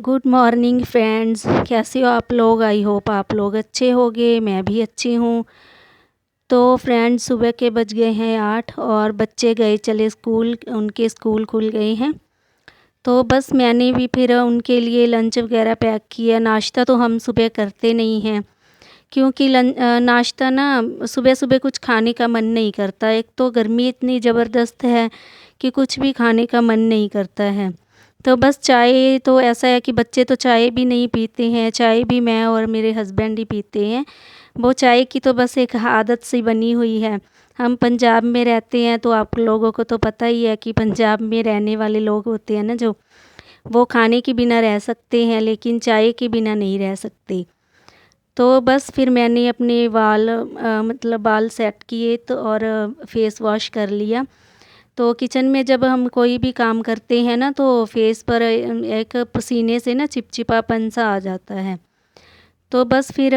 Good morning friends, कैसे हो आप लोग। आई होप आप लोग अच्छे होंगे, मैं भी अच्छी हूँ। तो फ्रेंड्स, सुबह के बज गए हैं 8 और बच्चे गए चले स्कूल, उनके स्कूल खुल गए हैं। तो बस मैंने भी फिर उनके लिए लंच वगैरह पैक किया। नाश्ता तो हम सुबह करते नहीं हैं क्योंकि नाश्ता ना सुबह सुबह कुछ खाने का मन नहीं करता। एक तो गर्मी इतनी ज़बरदस्त है कि कुछ भी खाने का मन नहीं करता है। तो बस चाय तो ऐसा है कि बच्चे तो चाय भी नहीं पीते हैं, चाय भी मैं और मेरे हस्बैंड ही पीते हैं। वो चाय की तो बस एक आदत सी बनी हुई है। हम पंजाब में रहते हैं तो आप लोगों को तो पता ही है कि पंजाब में रहने वाले लोग होते हैं ना, जो वो खाने के बिना रह सकते हैं लेकिन चाय के बिना नहीं रह सकते। तो बस फिर मैंने अपने बाल मतलब बाल सेट किए तो और फेस वॉश कर लिया। तो किचन में जब हम कोई भी काम करते हैं ना तो फेस पर एक पसीने से ना चिपचिपापन सा आ जाता है। तो बस फिर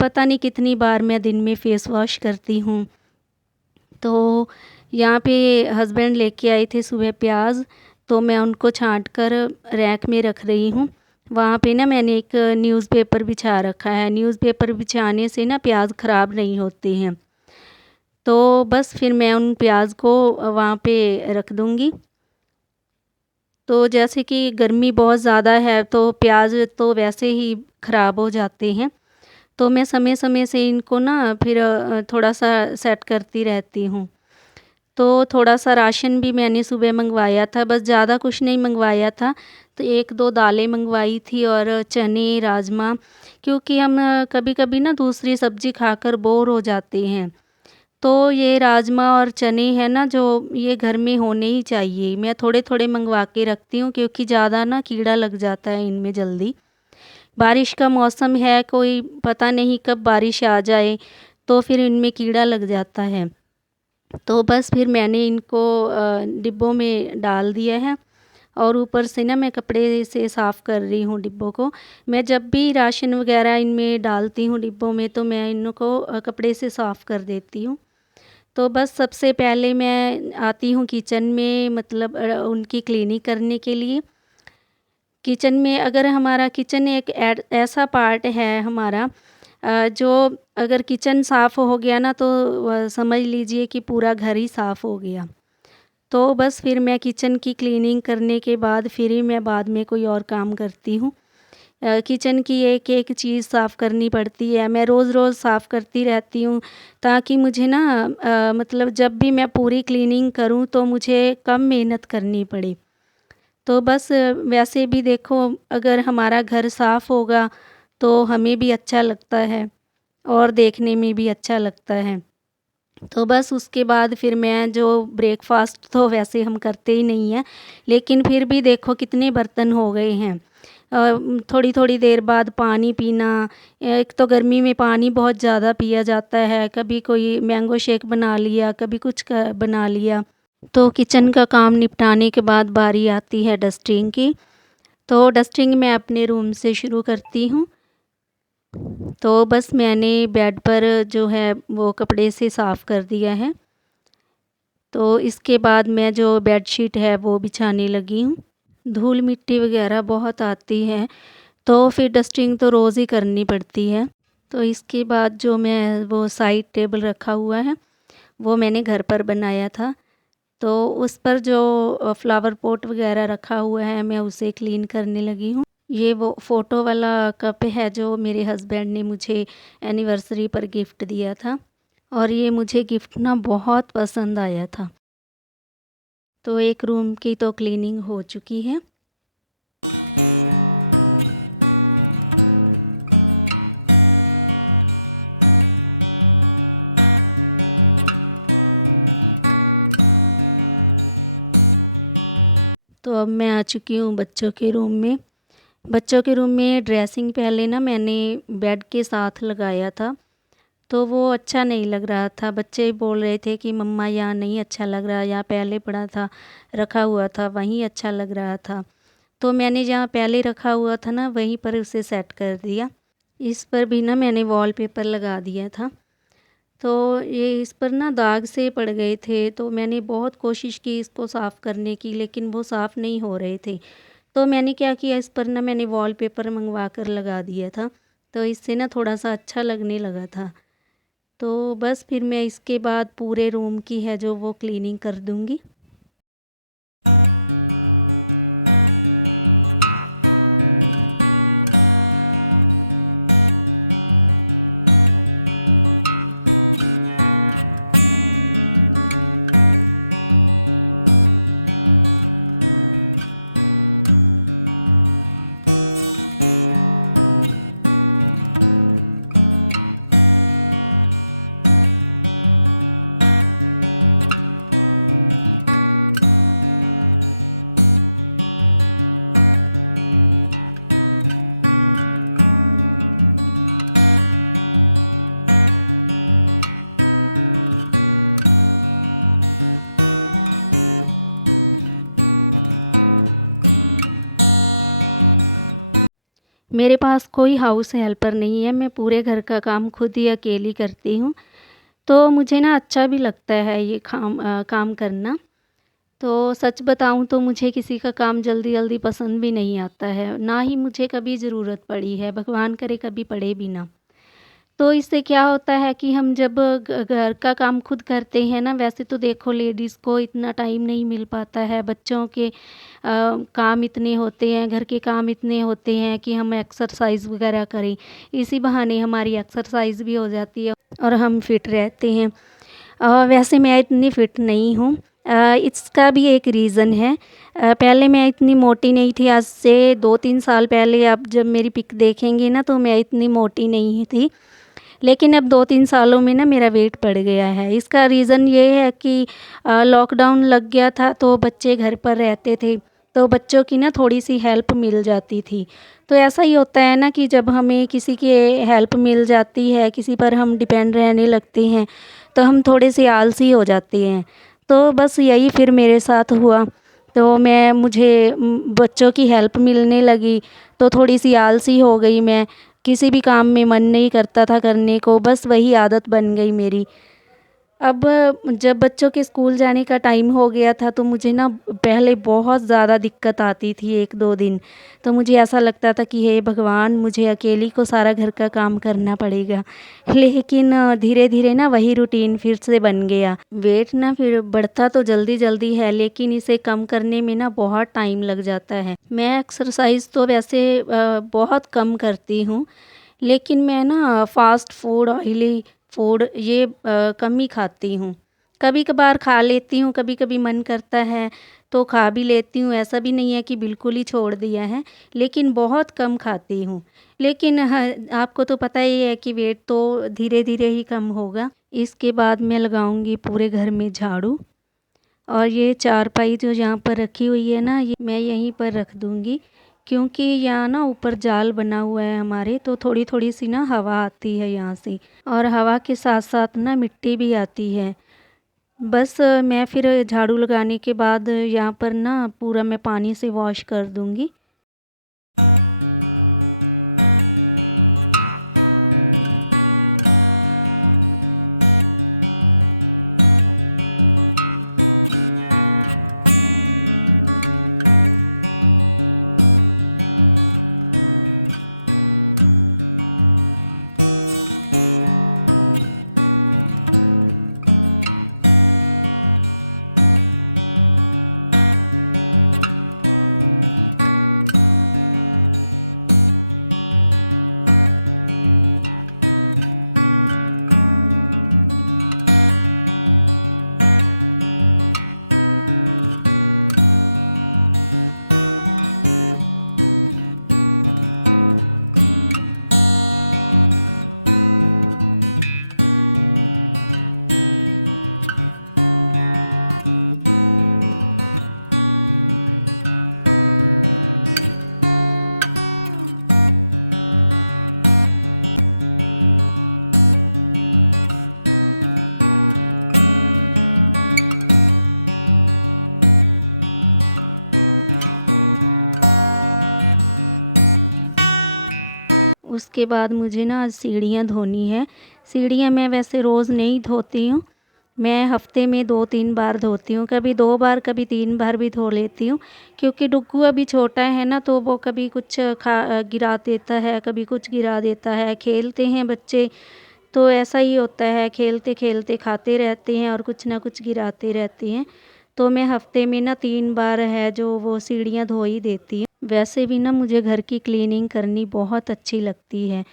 पता नहीं कितनी बार मैं दिन में फ़ेस वॉश करती हूँ। तो यहाँ पे हस्बैंड लेके आए थे सुबह प्याज, तो मैं उनको छांट कर रैक में रख रही हूँ। वहाँ पे ना मैंने एक न्यूज़पेपर बिछा रखा है। न्यूज़पेपर बिछाने से ना प्याज ख़राब नहीं होते हैं। तो बस फिर मैं उन प्याज को वहाँ पे रख दूँगी। तो जैसे कि गर्मी बहुत ज़्यादा है तो प्याज तो वैसे ही ख़राब हो जाते हैं। तो मैं समय समय से इनको ना फिर थोड़ा सा सेट करती रहती हूँ। तो थोड़ा सा राशन भी मैंने सुबह मंगवाया था, बस ज़्यादा कुछ नहीं मंगवाया था। तो 1-2 दालें मंगवाई थी और चने, राजमा, क्योंकि हम कभी-कभी ना दूसरी सब्ज़ी खाकर बोर हो जाते हैं। तो ये राजमा और चने हैं ना, जो ये घर में होने ही चाहिए। मैं थोड़े-थोड़े मंगवा के रखती हूँ क्योंकि ज़्यादा ना कीड़ा लग जाता है इनमें जल्दी। बारिश का मौसम है, कोई पता नहीं कब बारिश आ जाए, तो फिर इनमें कीड़ा लग जाता है। तो बस फिर मैंने इनको डिब्बों में डाल दिया है और ऊपर से ना मैं कपड़े से साफ़ कर रही हूँ डिब्बों को। मैं जब भी राशन वग़ैरह इनमें डालती हूँ डिब्बों में तो मैं इनको कपड़े से साफ़ कर देती हूँ। तो बस सबसे पहले मैं आती हूँ किचन में, मतलब उनकी क्लीनिंग करने के लिए। किचन में अगर हमारा किचन एक ऐसा पार्ट है हमारा, जो अगर किचन साफ़ हो गया ना तो समझ लीजिए कि पूरा घर ही साफ़ हो गया। तो बस फिर मैं किचन की क्लीनिंग करने के बाद फिर ही मैं बाद में कोई और काम करती हूँ। किचन की एक-एक चीज़ साफ़ करनी पड़ती है, मैं रोज़-रोज़ साफ़ करती रहती हूँ ताकि मुझे ना मतलब जब भी मैं पूरी क्लीनिंग करूँ तो मुझे कम मेहनत करनी पड़े। तो बस वैसे भी देखो, अगर हमारा घर साफ़ होगा तो हमें भी अच्छा लगता है और देखने में भी अच्छा लगता है। तो बस उसके बाद फिर मैं जो ब्रेकफ़ास्ट तो वैसे हम करते ही नहीं हैं, लेकिन फिर भी देखो कितने बर्तन हो गए हैं। थोड़ी-थोड़ी देर बाद पानी पीना, एक तो गर्मी में पानी बहुत ज़्यादा पिया जाता है, कभी कोई मैंगो शेक बना लिया, कभी कुछ क बना लिया। तो किचन का काम निपटाने के बाद बारी आती है डस्टिंग की। तो डस्टिंग मैं अपने रूम से शुरू करती हूँ। तो बस मैंने बेड पर जो है वो कपड़े से साफ़ कर दिया है। तो इसके बाद मैं जो बेडशीट है वो बिछाने लगी हूँ। धूल मिट्टी वगैरह बहुत आती है तो फिर डस्टिंग तो रोज़ ही करनी पड़ती है। तो इसके बाद जो मैं वो साइड टेबल रखा हुआ है वो मैंने घर पर बनाया था। तो उस पर जो फ्लावर पॉट वगैरह रखा हुआ है मैं उसे क्लीन करने लगी हूँ। ये वो फ़ोटो वाला कप है जो मेरे हस्बैंड ने मुझे एनिवर्सरी पर गिफ्ट दिया था और ये मुझे गिफ्ट ना बहुत पसंद आया था। तो एक रूम की तो क्लीनिंग हो चुकी है। तो अब मैं आ चुकी हूँ बच्चों के रूम में। बच्चों के रूम में ड्रेसिंग पहले ना मैंने बेड के साथ लगाया था, तो वो अच्छा नहीं लग रहा था। बच्चे बोल रहे थे कि मम्मा यहाँ नहीं अच्छा लग रहा, यहाँ पहले पड़ा था, रखा हुआ था वहीं अच्छा लग रहा था। तो मैंने जहाँ पहले रखा हुआ था ना वहीं पर उसे सेट कर दिया। इस पर भी ना मैंने वॉलपेपर लगा दिया था। तो ये इस पर ना दाग से पड़ गए थे तो मैंने बहुत कोशिश की इसको साफ़ करने की, लेकिन वो साफ़ नहीं हो रहे थे। तो मैंने क्या किया, इस पर ना मैंने वॉलपेपर मंगवा कर लगा दिया था, तो इससे ना थोड़ा सा अच्छा लगने लगा था। तो बस फिर मैं इसके बाद पूरे रूम की है जो वो क्लीनिंग कर दूँगी। मेरे पास कोई हाउस हेल्पर नहीं है, मैं पूरे घर का काम खुद ही अकेली करती हूँ। तो मुझे ना अच्छा भी लगता है ये काम करना। तो सच बताऊँ तो मुझे किसी का काम जल्दी-जल्दी पसंद भी नहीं आता है, ना ही मुझे कभी ज़रूरत पड़ी है, भगवान करे कभी पड़े भी ना। तो इससे क्या होता है कि हम जब घर का काम खुद करते हैं ना, वैसे तो देखो लेडीज़ को इतना टाइम नहीं मिल पाता है, बच्चों के काम इतने होते हैं, घर के काम इतने होते हैं कि हम एक्सरसाइज़ वगैरह करें। इसी बहाने हमारी एक्सरसाइज़ भी हो जाती है और हम फिट रहते हैं। वैसे मैं इतनी फिट नहीं हूँ। इसका भी एक रीज़न है। पहले मैं इतनी मोटी नहीं थी, आज से 2-3 साल पहले आप जब मेरी पिक देखेंगे ना तो मैं इतनी मोटी नहीं थी। लेकिन अब 2-3 सालों में ना मेरा वेट बढ़ गया है। इसका रीज़न ये है कि लॉकडाउन लग गया था तो बच्चे घर पर रहते थे, तो बच्चों की ना थोड़ी-सी हेल्प मिल जाती थी। तो ऐसा ही होता है ना कि जब हमें किसी की हेल्प मिल जाती है, किसी पर हम डिपेंड रहने लगते हैं, तो हम थोड़े से आलसी हो जाते हैं। तो बस यही फिर मेरे साथ हुआ। तो मुझे बच्चों की हेल्प मिलने लगी, तो थोड़ी-सी आलसी हो गई मैं। किसी भी काम में मन नहीं करता था करने को, बस वही आदत बन गई मेरी। अब जब बच्चों के स्कूल जाने का टाइम हो गया था तो मुझे ना पहले बहुत ज़्यादा दिक्कत आती थी 1-2 दिन। तो मुझे ऐसा लगता था कि हे भगवान, मुझे अकेली को सारा घर का काम करना पड़ेगा। लेकिन धीरे-धीरे ना वही रूटीन फिर से बन गया। वेट ना फिर बढ़ता तो जल्दी-जल्दी है, लेकिन इसे कम करने में ना बहुत टाइम लग जाता है। मैं एक्सरसाइज़ तो वैसे बहुत कम करती हूँ, लेकिन मैं ना फ़ास्ट फूड, ऑयली फूड ये कम ही खाती हूँ। कभी-कभार खा लेती हूँ, कभी-कभी मन करता है तो खा भी लेती हूँ, ऐसा भी नहीं है कि बिल्कुल ही छोड़ दिया है, लेकिन बहुत कम खाती हूँ। लेकिन आपको तो पता ही है कि वेट तो धीरे-धीरे ही कम होगा। इसके बाद मैं लगाऊँगी पूरे घर में झाड़ू, और ये चारपाई जो यहाँ पर रखी हुई है ना, ये मैं यहीं पर रख दूँगी, क्योंकि यहाँ ना ऊपर जाल बना हुआ है हमारे, तो थोड़ी-थोड़ी सी ना हवा आती है यहाँ से, और हवा के साथ-साथ ना मिट्टी भी आती है। बस मैं फिर झाड़ू लगाने के बाद यहाँ पर ना पूरा मैं पानी से वॉश कर दूँगी। उसके बाद मुझे ना सीढ़ियाँ धोनी है। सीढ़ियाँ मैं वैसे रोज़ नहीं धोती हूँ, मैं हफ्ते में 2-3 बार धोती हूँ, कभी 2 बार कभी 3 बार भी धो लेती हूँ, क्योंकि डुग्गू अभी छोटा है ना, तो वो कभी कुछ गिरा देता है, कभी कुछ गिरा देता है। खेलते हैं बच्चे तो ऐसा ही होता है, खेलते खेलते खाते रहते हैं और कुछ ना कुछ गिराते रहते हैं। तो मैं हफ्ते में ना 3 बार है जो वो सीढ़ियाँ धो ही देती हूँ। वैसे भी ना मुझे घर की क्लीनिंग करनी बहुत अच्छी लगती है।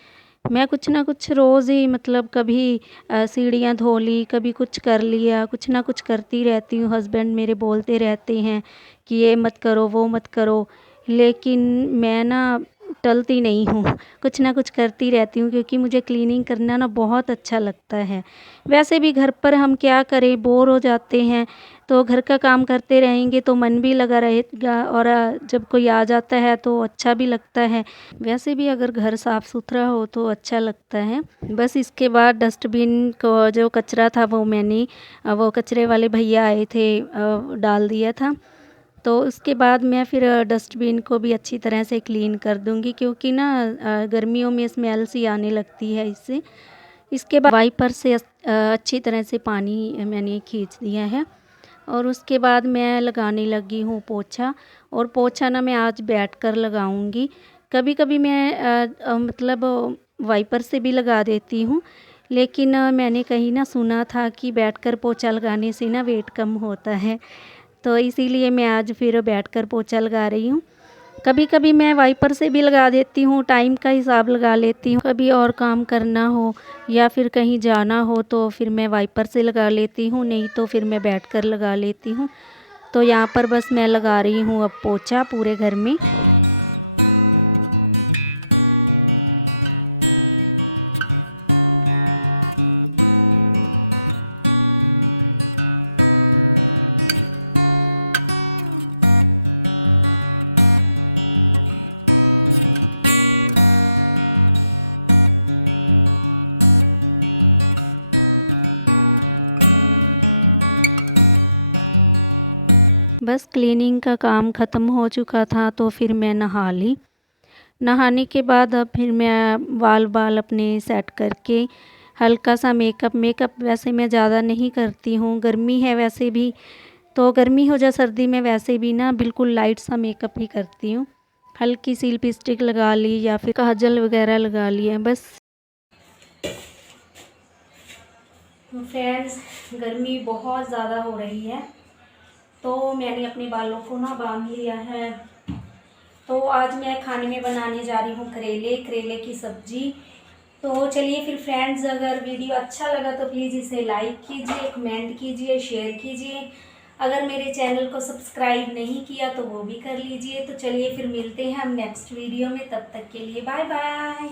मैं कुछ ना कुछ रोज़ ही मतलब कभी सीढ़ियाँ धो ली, कभी कुछ कर लिया, कुछ ना कुछ करती रहती हूँ। हस्बैंड मेरे बोलते रहते हैं कि ये मत करो, वो मत करो, लेकिन मैं ना टलती नहीं हूँ, कुछ ना कुछ करती रहती हूँ, क्योंकि मुझे क्लीनिंग करना ना बहुत अच्छा लगता है। वैसे भी घर पर हम क्या करें, बोर हो जाते हैं, तो घर का काम करते रहेंगे तो मन भी लगा रहेगा, और जब कोई आ जाता है तो अच्छा भी लगता है। वैसे भी अगर घर साफ़ सुथरा हो तो अच्छा लगता है। बस इसके बाद डस्टबिन को जो कचरा था वो मैंने वो कचरे वाले भैया आए थे डाल दिया था। तो उसके बाद मैं फिर डस्टबिन को भी अच्छी तरह से क्लीन कर दूँगी, क्योंकि ना गर्मियों में स्मेल सी आने लगती है इससे। इसके बाद वाइपर से अच्छी तरह से पानी मैंने खींच दिया है, और उसके बाद मैं लगाने लगी हूँ पोछा। और पोछा ना मैं आज बैठकर लगाऊंगी। कभी कभी मैं मतलब वाइपर से भी लगा देती हूँ, लेकिन मैंने कहीं ना सुना था कि बैठकर पोछा लगाने से ना वेट कम होता है, तो इसीलिए मैं आज फिर बैठकर पोछा लगा रही हूँ। कभी कभी मैं वाइपर से भी लगा देती हूँ, टाइम का हिसाब लगा लेती हूँ। कभी और काम करना हो या फिर कहीं जाना हो तो फिर मैं वाइपर से लगा लेती हूँ, नहीं तो फिर मैं बैठकर लगा लेती हूँ। तो यहाँ पर बस मैं लगा रही हूँ अब पोछा पूरे घर में। बस क्लीनिंग का काम ख़त्म हो चुका था तो फिर मैं नहा ली। नहाने के बाद अब फिर मैं बाल अपने सेट करके हल्का सा मेकअप वैसे मैं ज़्यादा नहीं करती हूँ, गर्मी है वैसे भी, तो गर्मी हो या सर्दी में वैसे भी ना बिल्कुल लाइट सा मेकअप ही करती हूँ। हल्की सी लिपस्टिक लगा ली या फिर काजल वगैरह लगा लिया बस। फ्रेंड्स, गर्मी बहुत ज़्यादा हो रही है, तो मैंने अपने बालों को ना बांध लिया है। तो आज मैं खाने में बनाने जा रही हूँ करेले की सब्ज़ी। तो चलिए फिर फ्रेंड्स, अगर वीडियो अच्छा लगा तो प्लीज़ इसे लाइक कीजिए, कमेंट कीजिए, शेयर कीजिए। अगर मेरे चैनल को सब्सक्राइब नहीं किया तो वो भी कर लीजिए। तो चलिए फिर मिलते हैं हम नेक्स्ट वीडियो में, तब तक के लिए बाय बाय।